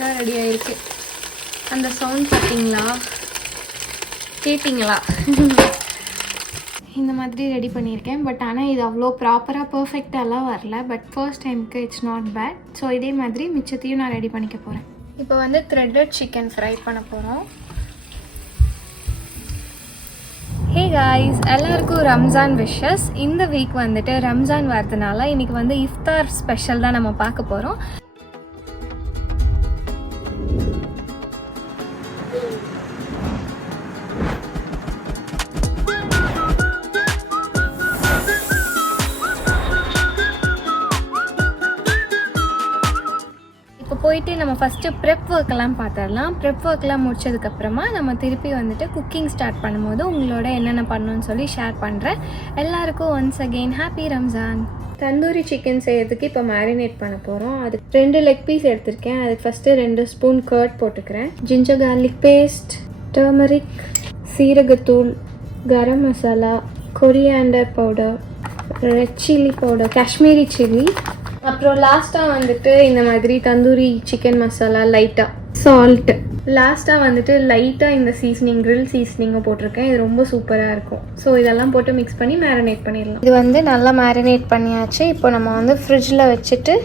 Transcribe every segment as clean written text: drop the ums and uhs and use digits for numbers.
Ready ஆயிருக்கு. அந்த sound பார்த்தீங்களா, கேட்டிங்களா? இந்த மாதிரி ரெடி பண்ணியிருக்கேன். பட் ஆனால் இது அவ்வளோ ப்ராப்பராக பர்ஃபெக்டாலாம் வரல. பட் ஃபர்ஸ்ட் டைமுக்கு இட்ஸ் நாட் பேட். ஸோ இதே மாதிரி மிச்சத்தையும் நான் ரெடி பண்ணிக்க போகிறேன். இப்போ வந்து த்ரெட்டட் சிக்கன் ஃப்ரை பண்ண போகிறோம். ஹே காய்ஸ், எல்லாருக்கும் ரம்ஜான் விஷஸ். இந்த வீக் வந்துட்டு ரம்ஜான் வரதுனால இன்றைக்கி வந்து இஃப்தார் ஸ்பெஷல் தான் நம்ம பார்க்க போகிறோம். போயிட்டு நம்ம ஃபஸ்ட்டு ப்ரெப் ஒர்க்கெல்லாம் பார்த்துடலாம். ப்ரெப் ஒர்க்லாம் முடிச்சதுக்கப்புறமா நம்ம திருப்பி வந்துட்டு குக்கிங் ஸ்டார்ட் பண்ணும்போது உங்களோட என்னென்ன பண்ணணும்னு சொல்லி ஷேர் பண்ணுறேன். எல்லாருக்கும் once again happy Ramzan. Tandoori chicken செய்யறதுக்கு இப்போ மேரினேட் பண்ண போகிறோம். அதுக்கு 2 லெக் பீஸ் எடுத்திருக்கேன். அதுக்கு ஃபஸ்ட்டு 2 ஸ்பூன் கர்ட் போட்டுக்கிறேன். ஜிஞ்சர் கார்லிக் பேஸ்ட், டர்மரிக், சீரகத்தூள், garam masala, coriander powder, red chilli powder, Kashmiri chilli, அப்புறம் லாஸ்ட்டாக வந்துட்டு இந்த மாதிரி தந்தூரி சிக்கன் மசாலா, லைட்டாக சால்ட்டு, லாஸ்ட்டாக வந்துட்டு லைட்டாக இந்த சீசனிங் க்ரில் சீசனிங்கை போட்டிருக்கேன். இது ரொம்ப சூப்பராக இருக்கும். ஸோ இதெல்லாம் போட்டு மிக்ஸ் பண்ணி மேரினேட் பண்ணிடலாம். இது வந்து நல்லா மேரினேட் பண்ணியாச்சு. இப்போ நம்ம வந்து ஃப்ரிட்ஜில் வச்சுட்டு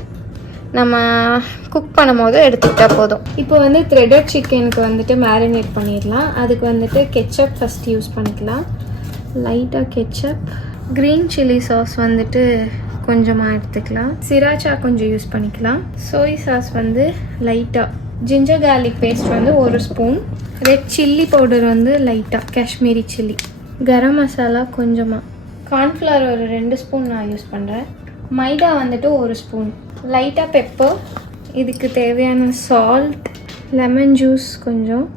நம்ம குக் பண்ணும் போது எடுத்துக்கிட்டா போதும். இப்போ வந்து த்ரெடட் சிக்கனுக்கு வந்துட்டு மேரினேட் பண்ணிடலாம். அதுக்கு வந்துட்டு கெச்சப் ஃபஸ்ட் யூஸ் பண்ணிக்கலாம். லைட்டாக கெச்சப், க்ரீன் சில்லி சாஸ் வந்துட்டு கொஞ்சமாக எடுத்துக்கலாம். சிராச்சா கொஞ்சம் யூஸ் பண்ணிக்கலாம். சோய் சாஸ் வந்து லைட்டாக, ஜிஞ்சர் கார்லிக் பேஸ்ட் வந்து 1 ஸ்பூன், ரெட் சில்லி பவுடர் வந்து லைட்டாக காஷ்மீரி சில்லி, கரம் மசாலா கொஞ்சமாக, கார்ன்ஃப்ளவர் ஒரு 2 ஸ்பூன் நான் யூஸ் பண்ணுறேன், மைதா வந்துட்டு 1 ஸ்பூன், லைட்டாக பெப்பர், இதுக்கு தேவையான சால்ட், லெமன் ஜூஸ் கொஞ்சம்,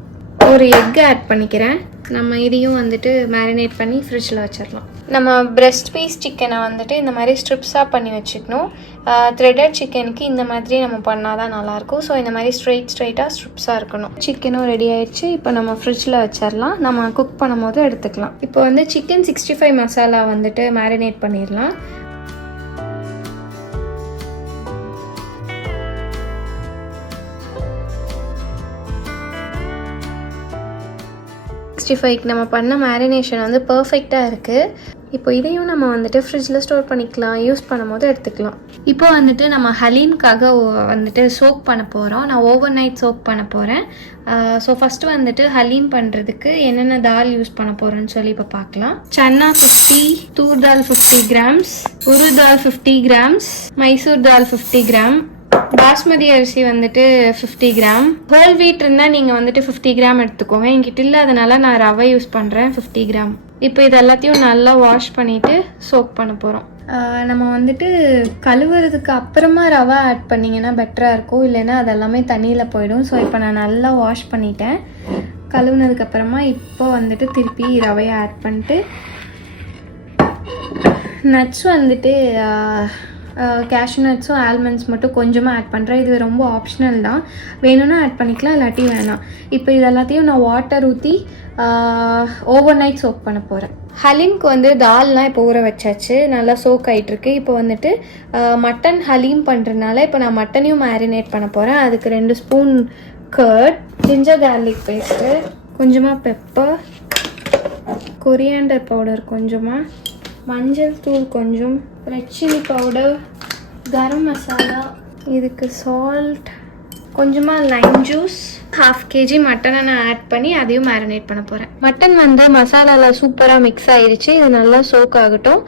ஒரு எக் ஆட் பண்ணிக்கிறேன். நம்ம இதையும் வந்துட்டு மேரினேட் பண்ணி ஃப்ரிட்ஜில் வச்சிடலாம். நம்ம பிரெஸ்ட் பீஸ் சிக்கனை வந்துட்டு இந்த மாதிரி ஸ்ட்ரிப்ஸாக பண்ணி வச்சுக்கணும். த்ரெடட் சிக்கனுக்கு இந்த மாதிரி நம்ம பண்ணால் தான் நல்லாயிருக்கும். ஸோ இந்த மாதிரி ஸ்ட்ரைட்டாக ஸ்ட்ரிப்ஸாக இருக்கணும். சிக்கனும் ரெடி ஆயிடுச்சு. இப்போ நம்ம ஃப்ரிட்ஜில் வச்சிடலாம். நம்ம குக் பண்ணும் போது எடுத்துக்கலாம். இப்போ வந்து சிக்கன் 65 மசாலா வந்துட்டு மேரினேட் பண்ணிடலாம். நம்ம பண்ண மேரினேஷன் வந்து பர்ஃபெக்டாக இருக்குது. இப்போ இதையும் நம்ம வந்துட்டு ஃப்ரிட்ஜில் ஸ்டோர் பண்ணிக்கலாம். யூஸ் பண்ணும் போது எடுத்துக்கலாம். இப்போ வந்துட்டு நம்ம ஹலீம்காக வந்துட்டு சோக் பண்ண போகிறோம். நான் ஓவர் நைட் சோக் பண்ண போகிறேன். ஸோ ஃபஸ்ட்டு வந்துட்டு ஹலீம் பண்ணுறதுக்கு என்னென்ன தால் யூஸ் பண்ண போகிறேன்னு சொல்லி இப்போ பார்க்கலாம். சன்னா 50, தூர் தால் 50 கிராம்ஸ், உரு தால் 50 கிராம்ஸ், மைசூர் தால் 50 கிராம், பாஸ்மதி அரிசி வந்துட்டு 50 கிராம், ஹோல் வீட் இருந்தால் நீங்கள் வந்துட்டு 50 கிராம் எடுத்துக்கோங்க. என்கிட்ட இல்லை, அதனால நான் ரவை யூஸ் பண்ணுறேன் 50 கிராம். இப்போ இது எல்லாத்தையும் நல்லா வாஷ் பண்ணிவிட்டு சோக் பண்ண போகிறோம். நம்ம வந்துட்டு கழுவுறதுக்கு அப்புறமா ரவை ஆட் பண்ணிங்கன்னா பெட்டராக இருக்கும். இல்லைன்னா அதெல்லாமே தண்ணியில் போயிடும். ஸோ இப்போ நான் நல்லா வாஷ் பண்ணிட்டேன். கழுவுனதுக்கப்புறமா இப்போ வந்துட்டு திருப்பி ரவையை ஆட் பண்ணிட்டு நட்ஸ் வந்துட்டு கேஷ்யூ நட்ஸும் ஆல்மண்ட்ஸ் மட்டும் கொஞ்சமாக ஆட் பண்ணுறேன். இது ரொம்ப ஆப்ஷனல் தான். வேணும்னா ஆட் பண்ணிக்கலாம், இல்லாட்டி வேணாம். இப்போ இது எல்லாத்தையும் நான் வாட்டர் ஊற்றி ஓவர் நைட் சோக் பண்ண போகிறேன். ஹலீம்க்கு வந்து தால்லாம் இப்போ ஊற வச்சாச்சு, நல்லா சோக் ஆகிட்டுருக்கு. இப்போ வந்துட்டு மட்டன் ஹலீம் பண்ணுறதுனால இப்போ நான் மட்டனையும் மேரினேட் பண்ண போகிறேன். அதுக்கு 2 spoon curd, ginger garlic paste, கொஞ்சமாக பெப்பர், கொரியாண்டர் பவுடர் கொஞ்சமாக, மஞ்சள் தூள் கொஞ்சம், red chilli powder, garam masala, இதுக்கு சால்ட், கொஞ்சமாக லைம் ஜூஸ், 1/2 kg மட்டனை நான் ஆட் பண்ணி அதையும் மேரினேட் பண்ண போகிறேன். மட்டன் வந்து மசாலாவில் சூப்பராக மிக்ஸ் ஆகிடுச்சு. இது நல்லா சோக் ஆகட்டும்.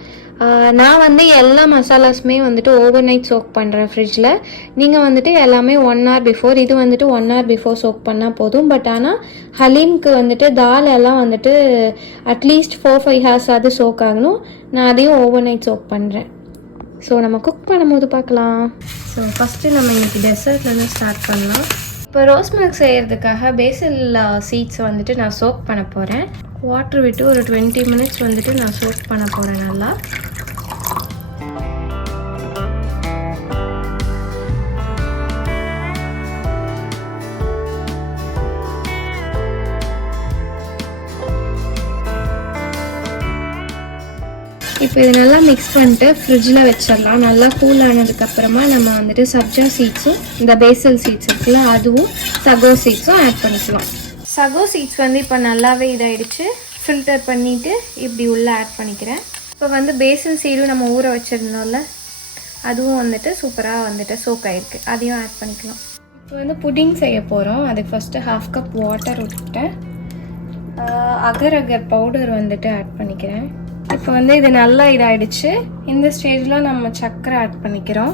நான் வந்து எல்லா மசாலாஸுமே வந்துட்டு ஓவர் நைட் சோக் பண்ணுறேன் ஃப்ரிட்ஜில். நீங்கள் வந்துட்டு எல்லாமே 1 hour பிஃபோர், இது வந்துட்டு 1 hour பிஃபோர் சோக் பண்ணால் போதும். பட் ஆனால் ஹலீம்க்கு வந்துட்டு தால் எல்லாம் வந்துட்டு அட்லீஸ்ட் 4-5 hours அது சோக் ஆகணும். நான் அதையும் ஓவர் நைட் சோக் பண்ணுறேன். ஸோ நம்ம குக் பண்ணும்போது பார்க்கலாம். ஸோ ஃபஸ்ட்டு நம்ம இன்றைக்கி டெசர்ட்லேருந்து ஸ்டார்ட் பண்ணலாம். இப்போ ரோஸ் மில்க் செய்கிறதுக்காக பேசில் சீட்ஸை வந்துட்டு நான் சோக் பண்ண போகிறேன். வாட்டர் விட்டு ஒரு 20 minutes வந்துட்டு நான் சோக் பண்ண போகிறேன் நல்லா. இப்போ இது நல்லா மிக்ஸ் பண்ணிட்டு ஃப்ரிட்ஜில் வச்சிடலாம். நல்லா கூல் ஆனதுக்கப்புறமா நம்ம வந்துட்டு சப்ஜா சீட்ஸும் இந்த பேசல் சீட்ஸ் இருக்குல்ல அதுவும் சகோ சீட்ஸும் ஆட் பண்ணிக்கலாம். சகோ சீட்ஸ் வந்து இப்போ நல்லாவே இதாகிடுச்சு. ஃபில்டர் பண்ணிவிட்டு இப்படி உள்ளே ஆட் பண்ணிக்கிறேன். இப்போ வந்து பேசல் சீடும் நம்ம ஊற வச்சுருந்தோம்ல அதுவும் வந்துட்டு சூப்பராக வந்துட்டு சோக் ஆகிருக்கு. அதையும் ஆட் பண்ணிக்கலாம். இப்போ வந்து புட்டிங் செய்ய போகிறோம். அதுக்கு ஃபஸ்ட்டு 1/2 கப் வாட்டர் விட்டுட்டேன். அகர் அகர் பவுடர் வந்துட்டு ஆட் பண்ணிக்கிறேன். இப்போ வந்து இது நல்லா இதாகிடுச்சு. இந்த ஸ்டேஜில் நம்ம சர்க்கரை ஆட் பண்ணிக்கிறோம்.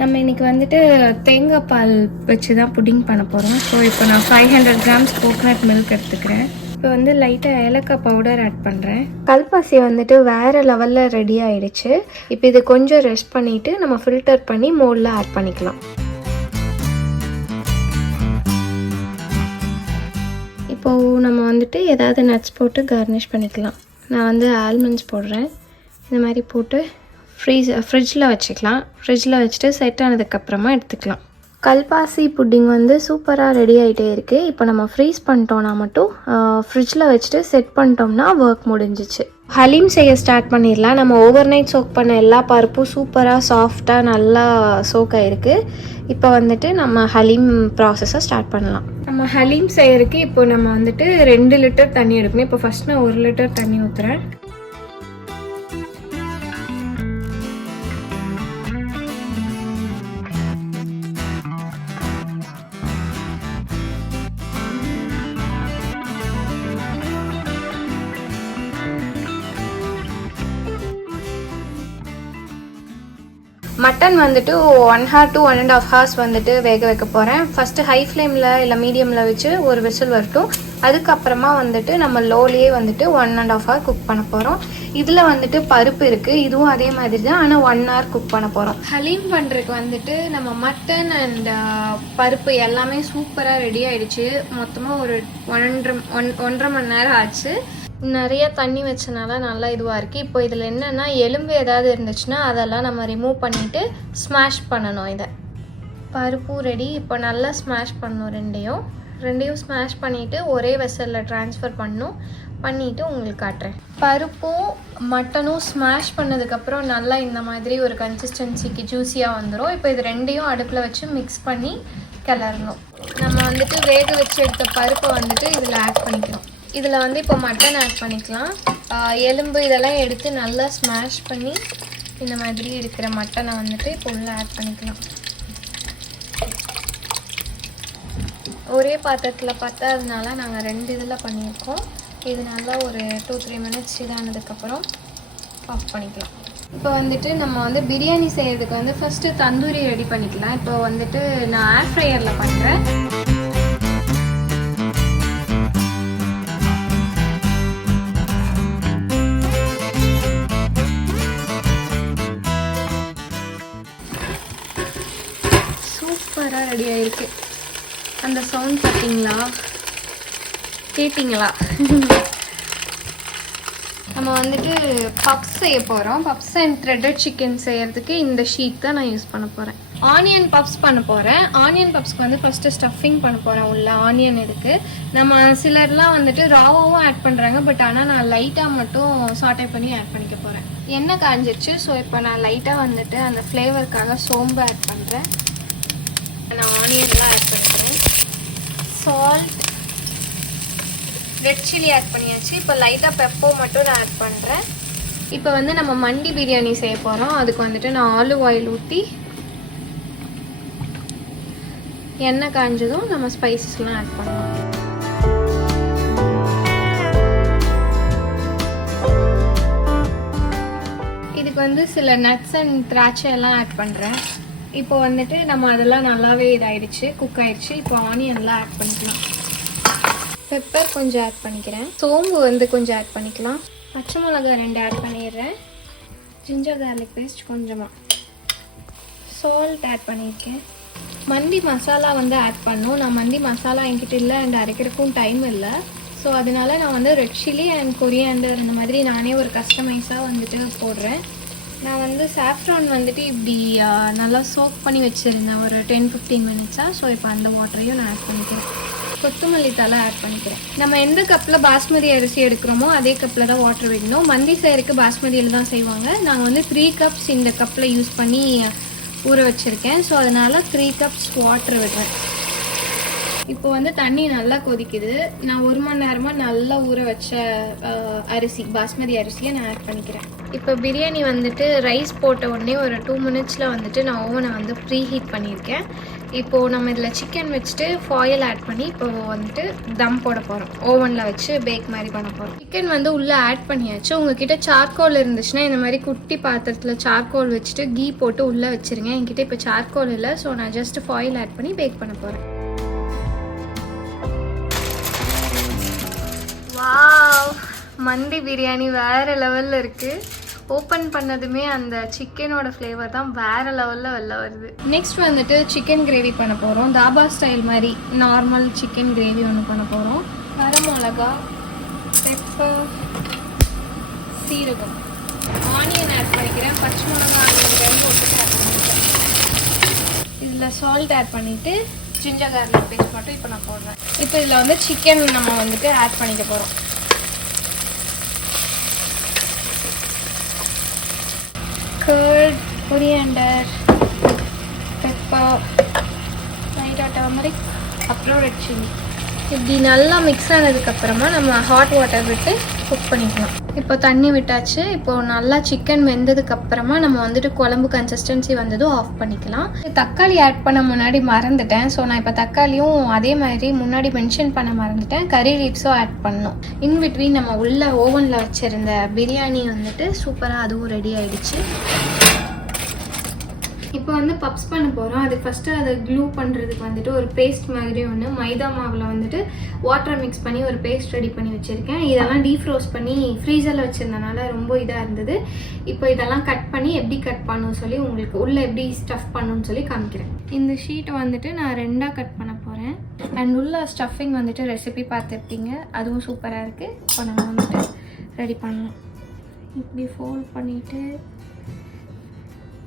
நம்ம இன்றைக்கி வந்துட்டு தேங்காய் பால் வச்சு தான் புட்டிங் பண்ண போகிறோம். ஸோ இப்போ நான் 500 grams கோகோனட் மில்க் எடுத்துக்கிறேன். இப்போ வந்து லைட்டாக ஏலக்காய் பவுடர் ஆட் பண்ணுறேன். கல்பாசி வந்துட்டு வேறு லெவலில் ரெடி ஆகிடுச்சு. இப்போ இது கொஞ்சம் ரெஸ்ட் பண்ணிவிட்டு நம்ம ஃபில்டர் பண்ணி மோல்டில் ஆட் பண்ணிக்கலாம். இப்போது நம்ம வந்துட்டு ஏதாவது நட்ஸ் போட்டு கார்னிஷ் பண்ணிக்கலாம். நான் வந்து ஆல்மண்ட்ஸ் போடுறேன். இந்த மாதிரி போட்டு ஃப்ரிட்ஜில் வச்சுக்கலாம். ஃப்ரிட்ஜில் வச்சுட்டு செட் ஆனதுக்கப்புறமா எடுத்துக்கலாம். கல்பாசி புட்டிங் வந்து சூப்பராக ரெடி ஆகிட்டே இருக்குது. இப்போ நம்ம ஃப்ரீஸ் பண்ணிட்டோன்னா மட்டும் ஃப்ரிட்ஜில் வச்சுட்டு செட் பண்ணிட்டோம்னா ஒர்க் முடிஞ்சிச்சு. ஹலீம் செய்ய ஸ்டார்ட் பண்ணிடலாம். நம்ம ஓவர் நைட் சோக் பண்ண எல்லா பருப்பும் சூப்பராக சாஃப்டாக நல்லா சோக் ஆகிருக்கு. இப்போ வந்துட்டு நம்ம ஹலீம் ப்ராசஸை ஸ்டார்ட் பண்ணலாம். நம்ம ஹலீம் செய்யறதுக்கு இப்போ நம்ம வந்துட்டு 2 லிட்டர் தண்ணி எடுக்கணும். இப்போ ஃபஸ்ட் நான் 1 லிட்டர் தண்ணி ஊற்றுறேன். மட்டன் வந்துட்டு 1 hour to 1.5 hours வந்துட்டு வேக வைக்க போகிறேன். ஃபஸ்ட்டு ஹை ஃப்ளேமில் இல்லை மீடியமில் வச்சு ஒரு விசில் வரட்டும். அதுக்கப்புறமா வந்துட்டு நம்ம லோலேயே வந்துட்டு 1.5 hour குக் பண்ண போகிறோம். இதில் வந்துட்டு பருப்பு இருக்குது, இதுவும் அதே மாதிரி தான், ஆனால் 1 hour குக் பண்ண போகிறோம். ஹலீம் பண்ணுறதுக்கு வந்துட்டு நம்ம மட்டன் அண்ட் பருப்பு எல்லாமே சூப்பராக ரெடி ஆகிடுச்சு. மொத்தமாக ஒரு 1.5 மணி நேரம் ஆச்சு. நிறைய தண்ணி வச்சனால நல்லா இதுவாக இருக்குது. இப்போ இதில் என்னென்னா எலும்பு ஏதாவது இருந்துச்சுன்னா அதெல்லாம் நம்ம ரிமூவ் பண்ணிவிட்டு ஸ்மாஷ் பண்ணணும். இதை பருப்பும் ரெடி. இப்போ நல்லா ஸ்மாஷ் பண்ணணும். ரெண்டையும் ஸ்மாஷ் பண்ணிவிட்டு ஒரே வெசலில் ட்ரான்ஸ்ஃபர் பண்ணிவிட்டு உங்களுக்கு காட்டுறேன். பருப்பும் மட்டனும் ஸ்மாஷ் பண்ணதுக்கப்புறம் நல்லா இந்த மாதிரி ஒரு கன்சிஸ்டன்சிக்கு ஜூஸியாக வந்துடும். இப்போ இது ரெண்டையும் அடுப்பில் வச்சு மிக்ஸ் பண்ணி கிளறணும். நம்ம வந்துட்டு வேக வச்சு எடுத்த பருப்பை வந்துட்டு இதில் ஆட் பண்ணிக்கணும். இதில் வந்து இப்போ மட்டன் ஆட் பண்ணிக்கலாம். எலும்பு இதெல்லாம் எடுத்து நல்லா ஸ்மாஷ் பண்ணி இந்த மாதிரி இருக்கிற மட்டனை வந்துட்டு இப்போ உள்ளே ஆட் பண்ணிக்கலாம். ஒரே பாத்திரத்தில் பார்த்ததுனால நாங்கள் 2 இதில் பண்ணியிருக்கோம். இது நல்லா ஒரு 2-3 minutes இதானதுக்கப்புறம் ஆஃப் பண்ணிக்கலாம். இப்போ வந்துட்டு நம்ம வந்து பிரியாணி செய்கிறதுக்கு வந்து ஃபஸ்ட்டு தந்தூரி ரெடி பண்ணிக்கலாம். இப்போ வந்துட்டு நான் ஏர் ஃப்ரையரில் பண்ணுறேன். சூப்பராக ரெடி ஆகிருக்கு. அந்த சவுண்ட் பார்த்தீங்களா, கேட்டிங்களா? நம்ம வந்துட்டு பப்ஸ் செய்ய போகிறோம். பப்ஸ் அண்ட் த்ரெட்டட் சிக்கன் செய்கிறதுக்கு இந்த ஷீட் தான் நான் யூஸ் பண்ண போகிறேன். ஆனியன் பப்ஸ் பண்ண போகிறேன். ஆனியன் பப்ஸ்க்கு வந்து ஃபஸ்ட்டு ஸ்டஃபிங் பண்ண போகிறேன். உள்ள ஆனியன் இருக்குது. நம்ம சிலர்லாம் வந்துட்டு ராவாவும் ஆட் பண்ணுறாங்க. பட் ஆனால் நான் லைட்டாக மட்டும் சாட்டை பண்ணி ஆட் பண்ணிக்க போகிறேன். எண்ணெய் காஞ்சிருச்சு. ஸோ இப்போ நான் லைட்டாக வந்துட்டு அந்த ஃப்ளேவருக்காக சோம்பு ஆட் பண்ணுறேன். நான் ஆனியன்லாம் ஆட் பண்ணிக்கிறேன். சால்ட், ரெட் சில்லி ஆட் பண்ணியாச்சு. இப்போ லைட்டாக பெப்பர் மட்டும் நான் ஆட் பண்ணுறேன். இப்போ வந்து நம்ம மண்டி பிரியாணி செய்ய போகிறோம். அதுக்கு வந்துட்டு நான் ஆலிவ் ஆயில் ஊற்றி எண்ணெய் காஞ்சதும் நம்ம ஸ்பைசஸ்லாம் ஆட் பண்ணுவோம். இதுக்கு வந்து சில நட்ஸ் அண்ட் திராட்சை எல்லாம் ஆட் பண்ணுறேன். இப்போ வந்துட்டு நம்ம அதெல்லாம் நல்லாவே இதாகிடுச்சு, குக் ஆகிடுச்சு. இப்போ ஆனியன்லாம் ஆட் பண்ணிக்கலாம். பெப்பர் கொஞ்சம் ஆட் பண்ணிக்கிறேன். சோம்பு வந்து கொஞ்சம் ஆட் பண்ணிக்கலாம். பச்சை மிளகாய் 2 ஆட் பண்ணிடுறேன். ஜிஞ்சர் கார்லிக் பேஸ்ட் கொஞ்சமாக, சால்ட் ஆட் பண்ணியிருக்கேன். மண்டி மசாலா வந்து ஆட் பண்ணணும். நான் மண்டி மசாலா என்கிட்ட இல்லை அண்ட் அரைக்கிறதுக்கும் டைம் இல்லை. ஸோ அதனால நான் வந்து ரெட் சில்லி அண்ட் கொரியாண்டர் இந்த மாதிரி நானே ஒரு கஸ்டமைஸாக வந்துட்டு போடுறேன். நான் வந்து சாஃப்ரான் வந்துட்டு இப்படி நல்லா சோக் பண்ணி வச்சுருந்தேன் ஒரு 10-15 minutes. ஸோ இப்போ அந்த வாட்டரையும் நான் ஆட் பண்ணிக்கிறேன். கொத்தமல்லி தலை ஆட் பண்ணிக்கிறேன். நம்ம எந்த கப்பில் பாஸ்மதி அரிசி எடுக்கிறோமோ அதே கப்பில் தான் வாட்டர் வைக்கணும். மந்தி செய்யறதுக்கு பாஸ்மதியில் தான் செய்வாங்க. நாங்கள் வந்து 3 கப்ஸ் இந்த கப்பில் யூஸ் பண்ணி ஊற வச்சுருக்கேன். ஸோ அதனால் 3 கப்ஸ் வாட்டர் விடுறேன். இப்போ வந்து தண்ணி நல்லா கொதிக்குது. நான் 1 மணி நேரமாக நல்லா ஊற வச்ச அரிசி பாஸ்மதி அரிசியை நான் ஆட் பண்ணிக்கிறேன். இப்போ பிரியாணி வந்துட்டு ரைஸ் போட்ட உடனே ஒரு 2 மினிட்ஸில் வந்துட்டு நான் ஓவனை வந்து ப்ரீ ஹீட் பண்ணியிருக்கேன். இப்போது நம்ம இதில் சிக்கன் வச்சுட்டு ஃபாயில் ஆட் பண்ணி இப்போ வந்துட்டு தம் போட போகிறோம். ஓவனில் வச்சு பேக் மாதிரி பண்ண போகிறோம். சிக்கன் வந்து உள்ளே ஆட் பண்ணியாச்சு. உங்ககிட்ட சார்கோல் இருந்துச்சுன்னா இந்த மாதிரி குட்டி பாத்திரத்தில் சார்கோல் வச்சுட்டு கீ போட்டு உள்ளே வச்சுருங்க. என்கிட்ட இப்போ சார்கோல் இல்லை. ஸோ நான் ஜஸ்ட் ஃபாயில் ஆட் பண்ணி பேக் பண்ண போகிறேன். வாவ், மந்தி பிரியாணி வேறு லெவலில் இருக்குது. ஓப்பன் பண்ணதுமே அந்த சிக்கனோட ஃப்ளேவர் தான் வேறு லெவலில் வெளில வருது. நெக்ஸ்ட் வந்துட்டு சிக்கன் கிரேவி பண்ண போகிறோம். தாபா ஸ்டைல் மாதிரி நார்மல் சிக்கன் கிரேவி ஒன்று பண்ண போகிறோம். கரம் மிளகா, பெப்பர், சீரகம், ஆனியன் ஆட் பண்ணிக்கிறேன். பச்சை மிளகா, ஆனியன் 2 போட்டு ஆட் பண்ணிக்கிறேன். இதில் சால்ட் ஆட் பண்ணிவிட்டு ஜிஞ்சர் கார்லிக் பேஸ்ட் மட்டும் இப்போ நான் போடுறேன். இப்போ இதில் வந்து சிக்கன் நம்ம வந்துட்டு ஆட் பண்ணிக்க போகிறோம். கர்ட், கொரியாண்டர், பெப்பர், லைட்டாக டர்மரிக், அப்புறம் ரெட் சில்லி. இப்படி நல்லா மிக்ஸ் ஆனதுக்கப்புறமா நம்ம ஹாட் வாட்டர் விட்டு குக் பண்ணிக்கலாம். இப்போ தண்ணி விட்டாச்சு. இப்போது நல்லா சிக்கன் வெந்ததுக்கப்புறமா நம்ம வந்துட்டு குழம்பு கன்சிஸ்டன்சி வந்ததும் ஆஃப் பண்ணிக்கலாம். தக்காளி ஆட் பண்ண முன்னாடி மறந்துட்டேன். ஸோ நான் இப்போ தக்காளியும் அதே மாதிரி முன்னாடி மென்ஷன் பண்ண மறந்துட்டேன். கறி லீவ்ஸும் ஆட் பண்ணணும். இன் பிட்வீன் நம்ம உள்ள ஓவனில் வச்சுருந்த பிரியாணி வந்துட்டு சூப்பராக அதுவும் ரெடி ஆகிடுச்சு. இப்போ வந்து பப்ஸ் பண்ண போகிறோம். அதுக்கு ஃபஸ்ட்டு அதை க்ளூ பண்ணுறதுக்கு வந்துட்டு ஒரு பேஸ்ட் மாதிரி ஒன்று மைதா மாவில் வந்துட்டு வாட்டர் மிக்ஸ் பண்ணி ஒரு பேஸ்ட் ரெடி பண்ணி வச்சுருக்கேன். இதெல்லாம் டீஃப்ரோஸ்ட் பண்ணி ஃப்ரீசரில் வச்சுருந்தனால ரொம்ப இதாக இருந்தது. இப்போ இதெல்லாம் கட் பண்ணி எப்படி கட் பண்ணணும்னு சொல்லி உங்களுக்கு உள்ளே எப்படி ஸ்டஃப் பண்ணணும்னு சொல்லி காமிக்கிறேன். இந்த ஷீட்டை வந்துட்டு நான் 2ஆக கட் பண்ண போகிறேன். அண்ட் உள்ள ஸ்டஃபிங் வந்துட்டு ரெசிபி பார்த்துருப்பீங்க, அதுவும் சூப்பராக இருக்குது. இப்போ நம்ம வந்துட்டு ரெடி பண்ணலாம். இப்படி ஃபோல்ட் பண்ணிவிட்டு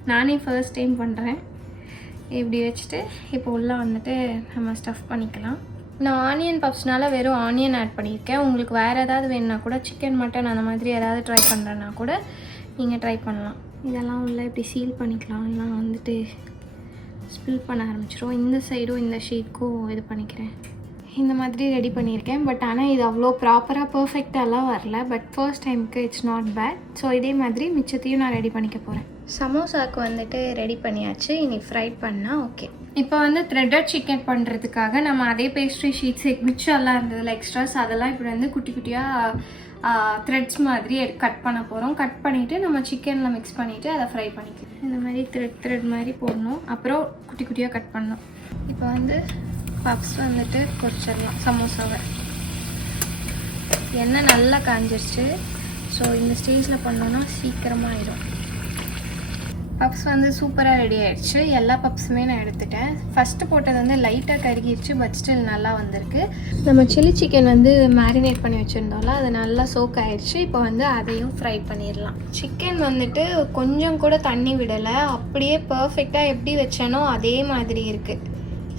நானே ஃபர்ஸ்ட் டைம் பண்ணுறேன். இப்படி வச்சுட்டு இப்போ உள்ளே வந்துட்டு நம்ம ஸ்டஃப் பண்ணிக்கலாம். நான் ஆனியன் பப்ஸ்னால வெறும் ஆனியன் ஆட் பண்ணியிருக்கேன். உங்களுக்கு வேறு ஏதாவது வேணுன்னா கூட சிக்கன், மட்டன் அந்த மாதிரி ஏதாவது ட்ரை பண்ணுறேன்னா கூட நீங்கள் ட்ரை பண்ணலாம். இதெல்லாம் உள்ளே இப்படி சீல் பண்ணிக்கலாம். எல்லாம் வந்துட்டு ஸ்பில் பண்ண ஆரம்பிச்சிடும். இந்த சைடும் இந்த ஷீட்க்கும் இது பண்ணிக்கிறேன். இந்த மாதிரி ரெடி பண்ணியிருக்கேன். பட் ஆனால் இது அவ்வளோ ப்ராப்பராக பர்ஃபெக்டாலாம் வரல. பட் ஃபர்ஸ்ட் டைமுக்கு இட்ஸ் நாட் பேட். ஸோ இதே மாதிரி மிச்சத்தையும் நான் ரெடி பண்ணிக்க போகிறேன். சமோசாவுக்கு வந்துட்டு ரெடி பண்ணியாச்சு. இனி ஃப்ரை பண்ணால் ஓகே. இப்போ வந்து த்ரெட்டட் சிக்கன் பண்ணுறதுக்காக நம்ம அதே பேஸ்ட்ரி ஷீட்ஸ் மிச்சம் எல்லாம் இருந்ததில்ல எக்ஸ்ட்ராஸ், அதெல்லாம் இப்படி வந்து குட்டி குட்டியாக த்ரெட்ஸ் மாதிரி கட் பண்ண போகிறோம். கட் பண்ணிவிட்டு நம்ம சிக்கனில் மிக்ஸ் பண்ணிவிட்டு அதை ஃப்ரை பண்ணிக்கலாம். இந்த மாதிரி த்ரெட் மாதிரி போடணும். அப்புறம் குட்டி குட்டியாக கட் பண்ணணும். இப்போ வந்து பப்ஸ் வந்துட்டு பொரிச்சிடலாம். சமோசாவை எண்ணெய் நல்லா காஞ்சிருச்சு. ஸோ இந்த ஸ்டேஜில் பண்ணோன்னா சீக்கிரமாக ஆயிடும். பப்ஸ் வந்து சூப்பராக ரெடி ஆகிடுச்சு. எல்லா பப்ஸுமே நான் எடுத்துட்டேன். ஃபஸ்ட்டு போட்டது வந்து லைட்டாக கருகிடுச்சு, பட் ஸ்டில் நல்லா வந்திருக்கு. நம்ம சில்லி சிக்கன் வந்து மேரினேட் பண்ணி வச்சுருந்தோம்ல, அது நல்லா சோக் ஆகிடுச்சு. இப்போ வந்து அதையும் ஃப்ரை பண்ணிடலாம். சிக்கன் வந்துட்டு கொஞ்சம் கூட தண்ணி விடலை, அப்படியே பர்ஃபெக்டாக எப்படி வச்சேனோ அதே மாதிரி இருக்குது.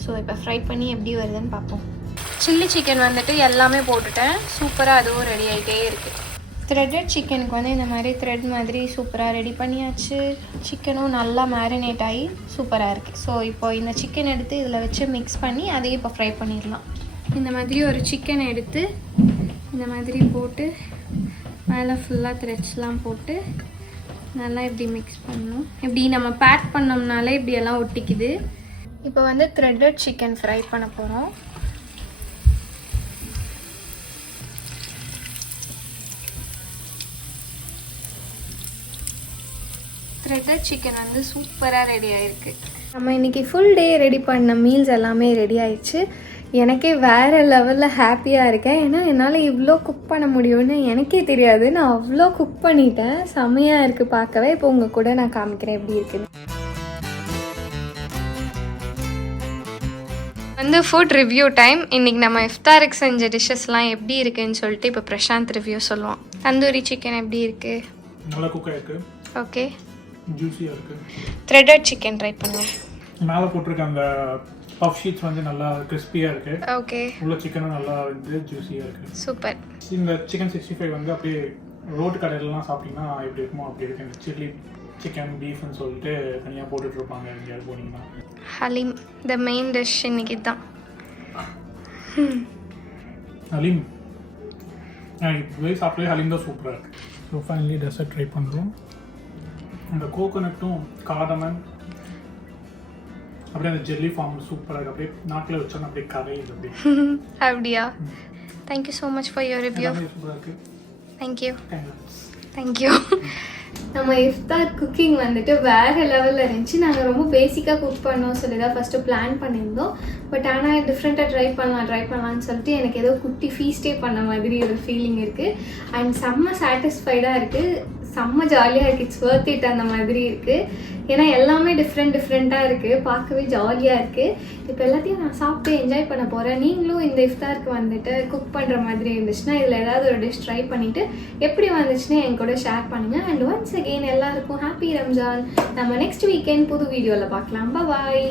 ஸோ இப்போ ஃப்ரை பண்ணி எப்படி வருதுன்னு பார்ப்போம். சில்லி சிக்கன் வந்துட்டு எல்லாமே போட்டுட்டேன். சூப்பராக அதுவும் ரெடி ஆகிட்டே இருக்குது. த்ரெட்டட் சிக்கனுக்கு வந்து இந்த மாதிரி த்ரெட் மாதிரி சூப்பராக ரெடி பண்ணியாச்சு. சிக்கனும் நல்லா மேரினேட் ஆகி சூப்பராக இருக்குது. ஸோ இப்போ இந்த சிக்கன் எடுத்து இதில் வச்சு மிக்ஸ் பண்ணி அதையும் இப்போ ஃப்ரை பண்ணிடலாம். இந்த மாதிரி ஒரு சிக்கன் எடுத்து இந்த மாதிரி போட்டு மேலே ஃபுல்லாக த்ரெட்ஸ்லாம் போட்டு நல்லா இப்படி மிக்ஸ் பண்ணணும். இப்படி நம்ம பேக் பண்ணோம்னாலே இப்படியெல்லாம் ஒட்டிக்குது. இப்போ வந்து த்ரெட்டட் சிக்கன் ஃப்ரை பண்ண போகிறோம். த்ரெட்டட் சிக்கன் வந்து சூப்பராக ரெடி ஆகிருக்கு. நம்ம இன்றைக்கி ஃபுல் டே ரெடி பண்ண மீல்ஸ் எல்லாமே ரெடி ஆயிடுச்சு. எனக்கே வேறு லெவலில் ஹாப்பியாக இருக்கேன். ஏன்னா என்னால் இவ்வளோ குக் பண்ண முடியும்னு எனக்கே தெரியாது. நான் அவ்வளோ குக் பண்ணிட்டேன். செம்மையாக இருக்குது பார்க்கவே. இப்போ உங்கள் கூட நான் காமிக்கிறேன் எப்படி இருக்குன்னு. வந்து ஃபுட் ரிவ்யூ டைம். இன்றைக்கி நம்ம இஃப்தாருக்கு செஞ்ச டிஷ்ஷஸ்லாம் எப்படி இருக்குன்னு சொல்லிட்டு இப்போ பிரசாந்த் ரிவ்யூ சொல்லுவோம். தந்தூரி சிக்கன் எப்படி இருக்குது? நல்லா குக் ஆயிருக்கு. ஓகே. ஜூஸியாக இருக்குது. த்ரெட்டட் சிக்கன் ட்ரை பண்ணுங்கள். மேலே போட்டிருக்க அந்த பஃப் ஷீட்ஸ் வந்து நல்லா கிறிஸ்பியாக இருக்குது. ஓகே. உள்ள சிக்கனும் நல்லா வந்து ஜூஸியாக இருக்குது. சூப்பர். இந்த சிக்கன் 65 வந்து அப்படியே ரோட்டு கடையிலலாம் சாப்பிட்டிங்கன்னா எப்படி இருக்குமோ அப்படி இருக்குது. இந்த சில்லி சிக்கன் பீஃப்னு சொல்லிட்டு தனியாக போட்டுட்ருப்பாங்க எங்கேயாவது போனீங்கன்னா. ஹலீம் த மெயின் டிஷ் இன்னைக்கு தான். ஹலீம் இப்போவே சாப்பிட்டே ஹலீம் தான் சூப்பராக இருக்குது. ஸோ ஃபைனலி டெசர்ட் ட்ரை பண்ணுறோம். அந்த கோகோனட்டும் காடமன் அப்படியே அந்த ஜெல்லி ஃபார்ம் சூப்பராக இருக்குது. அப்படியே நாக்கில் வச்சோன்னா அப்படியே கரையுது அப்படியே. அப்படியா? Thank you so much for your review. சூப்பராக இருக்குது. தேங்க்யூ. தேங்க்யூ. நம்ம இஃப்தார் குக்கிங் வந்துட்டு வேறு லெவலில் இருந்துச்சு. நாங்கள் ரொம்ப பேசிக்காக குக் பண்ணோம் சொல்லி தான் ஃபஸ்ட்டு பிளான் பண்ணியிருந்தோம். பட் ஆனால் டிஃப்ரெண்ட்டாக ட்ரை பண்ணலான்னு சொல்லிட்டு எனக்கு ஏதோ குட்டி ஃபீஸ்டே பண்ண மாதிரி ஒரு ஃபீலிங் இருக்குது. அண்ட் செம்ம சாட்டிஸ்ஃபைடாக இருக்குது, செம்ம ஜாலியாக இருக்குது. இட்ஸ் வர்த் இட் அந்த மாதிரி இருக்குது. ஏன்னா எல்லாமே டிஃப்ரெண்ட்டாக இருக்குது, பார்க்கவே ஜாலியாக இருக்குது. இப்போ எல்லாத்தையும் நான் சாப்பிட்டு என்ஜாய் பண்ண போகிறேன். நீங்களும் இந்த இஃப்தாருக்கு வந்துட்டு குக் பண்ணுற மாதிரி இருந்துச்சுன்னா இதில் ஏதாவது ஒரு டிஷ் ட்ரை பண்ணிவிட்டு எப்படி வந்துச்சுன்னா என் கூட ஷேர் பண்ணுங்கள். அண்ட் ஒன்ஸ் அகெயின் எல்லாருக்கும் ஹாப்பி ரம்ஜான். நம்ம நெக்ஸ்ட் வீக்கெண்ட் புது வீடியோவில் பார்க்கலாம். பாய்.